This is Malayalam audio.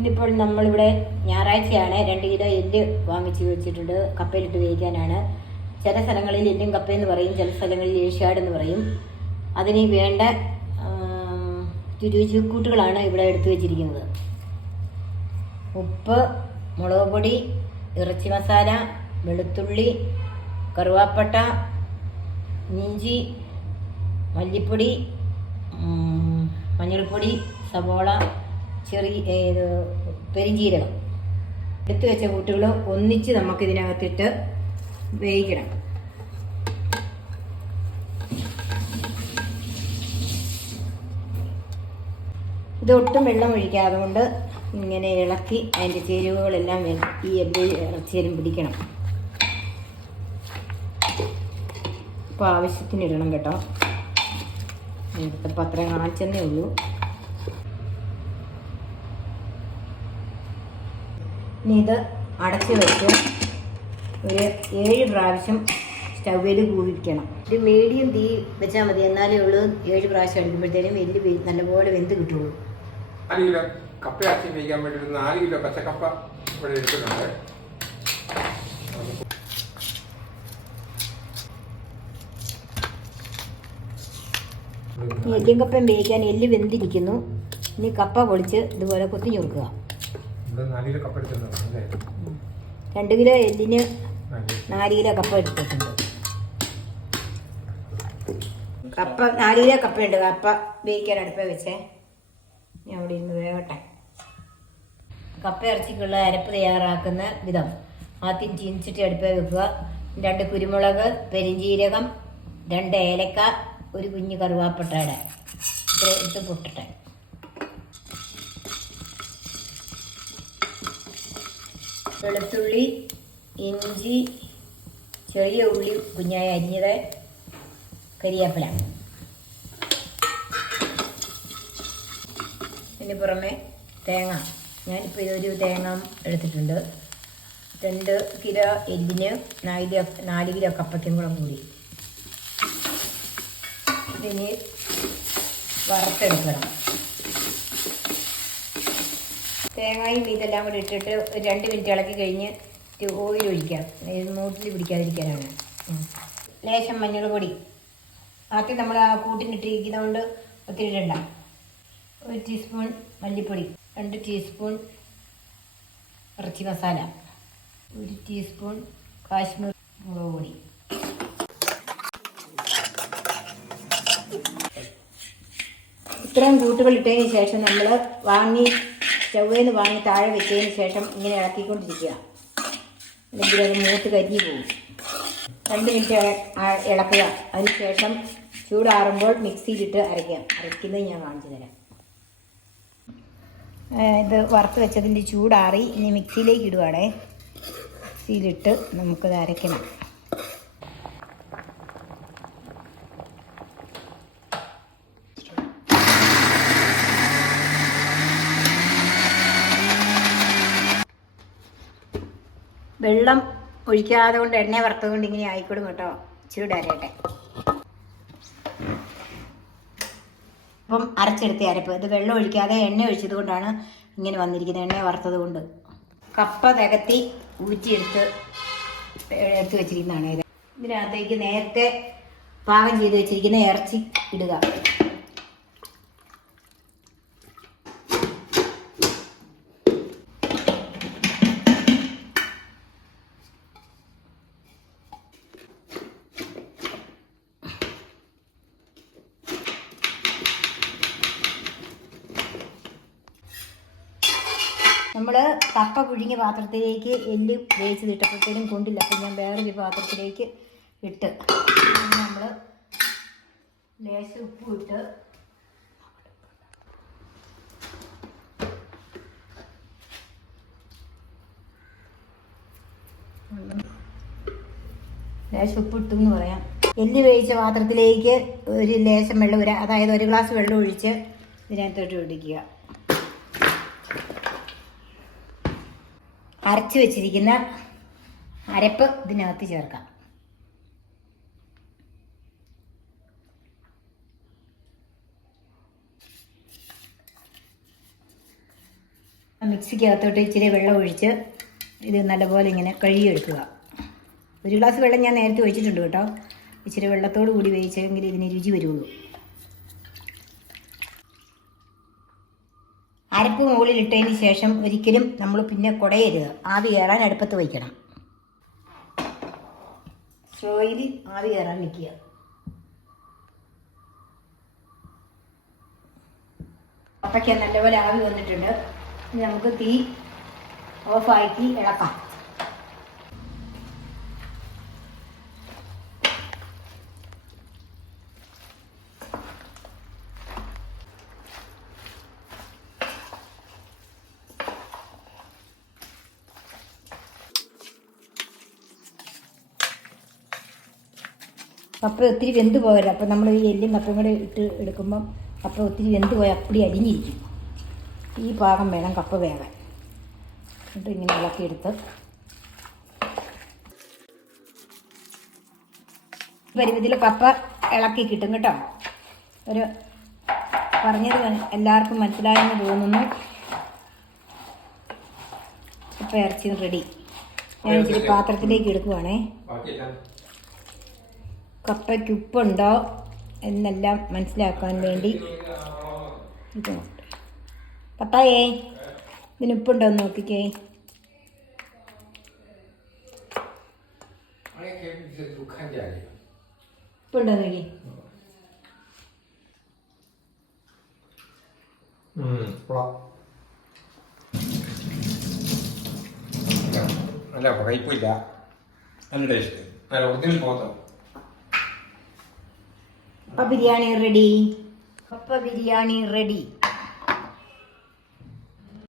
ഇന്നിപ്പോൾ നമ്മളിവിടെ ഞായറാഴ്ചയാണ്. രണ്ട് കിലോ എല്ല് വാങ്ങിച്ച് വെച്ചിട്ടുണ്ട്. കപ്പയിലിട്ട് വേവിക്കാനാണ്. ചില സ്ഥലങ്ങളിൽ എല്ലും കപ്പയെന്ന് പറയും. ചില സ്ഥലങ്ങളിൽ എന്ന് പറയും. അതിന് വേണ്ട രുചിക്കൂട്ടുകളാണ് ഇവിടെ എടുത്തു വെച്ചിരിക്കുന്നത്. ഉപ്പ് മുളക് പൊടി ഇറച്ചി മസാല വെളുത്തുള്ളി കറുവാപ്പട്ട ഇഞ്ചി മല്ലിപ്പൊടി മഞ്ഞൾപ്പൊടി സവോള ചെറിയ ഇത് പെരിഞ്ജീരകം എടുത്തു വെച്ച കൂട്ടുകൾ ഒന്നിച്ച് നമുക്ക് ഇതിനകത്തിട്ട് വേവിക്കണം ഇതൊട്ടും വെള്ളം ഒഴിക്കാതെ കൊണ്ട് ഇങ്ങനെ ഇളക്കി അതിന്റെ ചേരുവകളെല്ലാം ഈ എബ്ബി ഇറച്ചിയിലും പിടിക്കണം. ഇപ്പോൾ ആവശ്യത്തിന് ഇടണം കേട്ടോ. എടുത്തപ്പോൾ അത്രയും കാണിച്ചെന്നേ ഉള്ളൂ. ഇനി ഇത് അടച്ച് വെച്ച് ഒരു ഏഴ് പ്രാവശ്യം സ്റ്റൗവിൽ കൂവിക്കണം ഒരു മീഡിയം തീ വെച്ചാൽ മതി. എന്നാലേ ഉള്ളൂ. ഏഴ് പ്രാവശ്യം അടിക്കുമ്പോഴത്തേനും വലിയ നല്ലപോലെ വെന്ത് കിട്ടുള്ളൂ. നാല് കിലോ കപ്പ അച്ചി വയ്ക്കാൻ വേണ്ടി ഒരു നാല് കിലോ പച്ചക്കപ്പ ഇവിടെ എടുത്തിട്ടുണ്ട്. ഈ എല്ലും കപ്പയും വേവിക്കാൻ എല്ല് വെന്തിരിക്കുന്നു. ഇനി കപ്പ പൊളിച്ച് ഇതുപോലെ കൊത്തിഞ്ഞു ഞുറുക്കുക രണ്ട് കിലോ എല്ലിന് നാല് കിലോ കപ്പ എടുത്തിട്ടുണ്ട്. കപ്പ നാല് കിലോ കപ്പയുണ്ട് കപ്പ വേവിക്കാൻ അടുപ്പ വെച്ചേ. ഞാൻ അവിടെ ഇരുന്ന് വേവട്ടെ. കപ്പ ഇറച്ചിക്കുള്ള അരപ്പ് തയ്യാറാക്കുന്ന വിധം. ആദ്യം ചീനിച്ചിട്ട് അടുപ്പ വെക്കുക. രണ്ട് കുരുമുളക് പെരിഞ്ജീരകം രണ്ട് ഏലക്ക ഒരു കുഞ്ഞു കറുവാപ്പട്ടയുടെ. ഇത്ര ഇട്ട് പൊട്ടട്ടെ. വെളുത്തുള്ളി ഇഞ്ചി ചെറിയ ഉള്ളി കുഞ്ഞായ അരിഞ്ഞത് കരിയാപ്പില. ഇതിന് പുറമെ തേങ്ങ. ഞാനിപ്പോൾ ഇതൊരു തേങ്ങ എടുത്തിട്ടുണ്ട്. രണ്ട് കിലോ എല്ലിന് നാല് നാല് കിലോ കപ്പയ്ക്കും കൂടെ കൂടി ഇതിന് വറുത്തെടുക്കണം. തേങ്ങയും ഇതെല്ലാം കൂടി ഇട്ടിട്ട് രണ്ട് മിനിറ്റ് ഇളക്കി കഴിഞ്ഞ് ഓയിൽ ഒഴിക്കാം. മൂട്ടിൽ പിടിക്കാതിരിക്കാനാണ്. ലേശം മഞ്ഞൾ പൊടി ആദ്യം നമ്മൾ ആ കൂട്ടിനിട്ടിരിക്കുന്നതുകൊണ്ട് ഒത്തിരി ഇടണ്ട. ഒരു ടീസ്പൂൺ മല്ലിപ്പൊടി രണ്ട് ടീസ്പൂൺ ഇറച്ചി മസാല ഒരു ടീസ്പൂൺ കാശ്മീർ മുളക് പൊടി. ഇത്രയും കൂട്ടുകൾ ഇട്ടതിന് ശേഷം നമ്മൾ വാങ്ങി നിന്ന് വാങ്ങി താഴെ വെച്ചതിന് ശേഷം ഇങ്ങനെ ഇളക്കിക്കൊണ്ടിരിക്കുക. അല്ലെങ്കിൽ അത് മൂത്ത് കരിഞ്ഞു പോകും. രണ്ട് മിനിറ്റ് ഇളക്കുക. അതിന് ശേഷം ചൂടാറുമ്പോൾ മിക്സിയിലിട്ട് അരയ്ക്കാം. അരയ്ക്കുന്നത് ഞാൻ കാണിച്ചു തരാം. ഇത് വറുത്ത് വെച്ചതിന്റെ ചൂടാറി ഇനി മിക്സിയിലേക്ക് ഇടുവാണേ. മിക്സിയിലിട്ട് നമുക്കത് അരയ്ക്കണം. വെള്ളം ഒഴിക്കാതെ കൊണ്ട് എണ്ണ വറുത്തുകൊണ്ട് ഇങ്ങനെ ആയിക്കോളും കേട്ടോ. ഇച്ചിരി അരയട്ടെ അപ്പം അരച്ചെടുത്ത അരപ്പ്. ഇത് വെള്ളം ഒഴിക്കാതെ എണ്ണ ഒഴിച്ചത് കൊണ്ടാണ് ഇങ്ങനെ വന്നിരിക്കുന്നത് എണ്ണ വറുത്തത് കൊണ്ട്. കപ്പ തകത്തി ഊറ്റിയെടുത്ത് എടുത്ത് വെച്ചിരിക്കുന്നതാണ് ഇത്. ഇതിനകത്തേക്ക് നേരത്തെ പാകം ചെയ്ത് വെച്ചിരിക്കുന്ന ഇറച്ചി ഇടുക. നമ്മൾ കപ്പ പുഴുങ്ങിയ പാത്രത്തിലേക്ക് എല്ല് വേവിച്ചത് ഇട്ടപ്പോഴത്തേനും കൊണ്ടില്ല. അപ്പം ഞാൻ വേറൊരു പാത്രത്തിലേക്ക് ഇട്ട് നമ്മൾ ലേശം ഉപ്പ് ഇട്ട് ലേശം ഉപ്പ് ഇട്ടു എന്ന് പറയാം. എല്ല് വേവിച്ച പാത്രത്തിലേക്ക് ഒരു ലേശം വെള്ളം ഒരു അതായത് ഒരു ഗ്ലാസ് വെള്ളം ഒഴിച്ച് ഇതിനകത്തോട്ട് ഒഴിക്കുക. അരച്ച് വെച്ചിരിക്കുന്ന അരപ്പ് ഇതിനകത്ത് ചേർക്കാം. മിക്സിക്കകത്തോട്ട് ഇച്ചിരി വെള്ളം ഒഴിച്ച് ഇത് നല്ലപോലെ ഇങ്ങനെ കഴുകിയെടുക്കുക. ഒരു ഗ്ലാസ് വെള്ളം ഞാൻ നേരത്തെ ഒഴിച്ചിട്ടുണ്ട് കേട്ടോ. ഇച്ചിരി വെള്ളത്തോടു കൂടി വേവിച്ചെങ്കിൽ ഇതിന് രുചി വരുള്ളൂ. അരപ്പ് മുകളിലിട്ടതിന് ശേഷം ഒരിക്കലും നമ്മൾ പിന്നെ കുടയരുത്. ആവി കയറാൻ അടുപ്പത്ത് വയ്ക്കണം. സ്ലോയിൽ ആവി കയറാൻ നിൽക്കുക അപ്പയ്ക്ക് നല്ലപോലെ ആവി വന്നിട്ടുണ്ട്. നമുക്ക് തീ ഓഫാക്കി ഇളക്കാം. കപ്പ ഒത്തിരി വെന്ത് പോകരുത്. അപ്പം നമ്മൾ ഈ എല്ലും കപ്പയും കൂടെ ഇട്ട് എടുക്കുമ്പം കപ്പ ഒത്തിരി വെന്ത് പോയി അപ്പടി അരിഞ്ഞിരിക്കും ഈ പാകം വേണം കപ്പ വേകാൻ എന്നിട്ട് ഇങ്ങനെ ഇളക്കിയെടുത്ത്. പരുവത്തിൽ കപ്പ ഇളക്കി കിട്ടും കേട്ടോ. ഒരു പറഞ്ഞത് എല്ലാവർക്കും മനസ്സിലായെന്ന് തോന്നുന്നു. കപ്പ ഇറച്ചി റെഡി. ഞാൻ ഇച്ചിരി പാത്രത്തിലേക്ക് എടുക്കുവാണേ. കപ്പയ്ക്ക് ഉപ്പുണ്ടോ എന്നെല്ലാം മനസ്സിലാക്കാൻ വേണ്ടി ഇത് ഇതിന് ഉപ്പുണ്ടോ എന്ന് നോക്കിക്കേ. ഉപ്പുണ്ടോ നോക്കി. അല്ല പുറയിപ്പില്ല നല്ല ടേസ്റ്റ് നല്ല ഒറിജിനൽ പോകത്തോ കപ്പ ബിരിയാണി റെഡി. അപ്പ ബിരിയാണി റെഡി.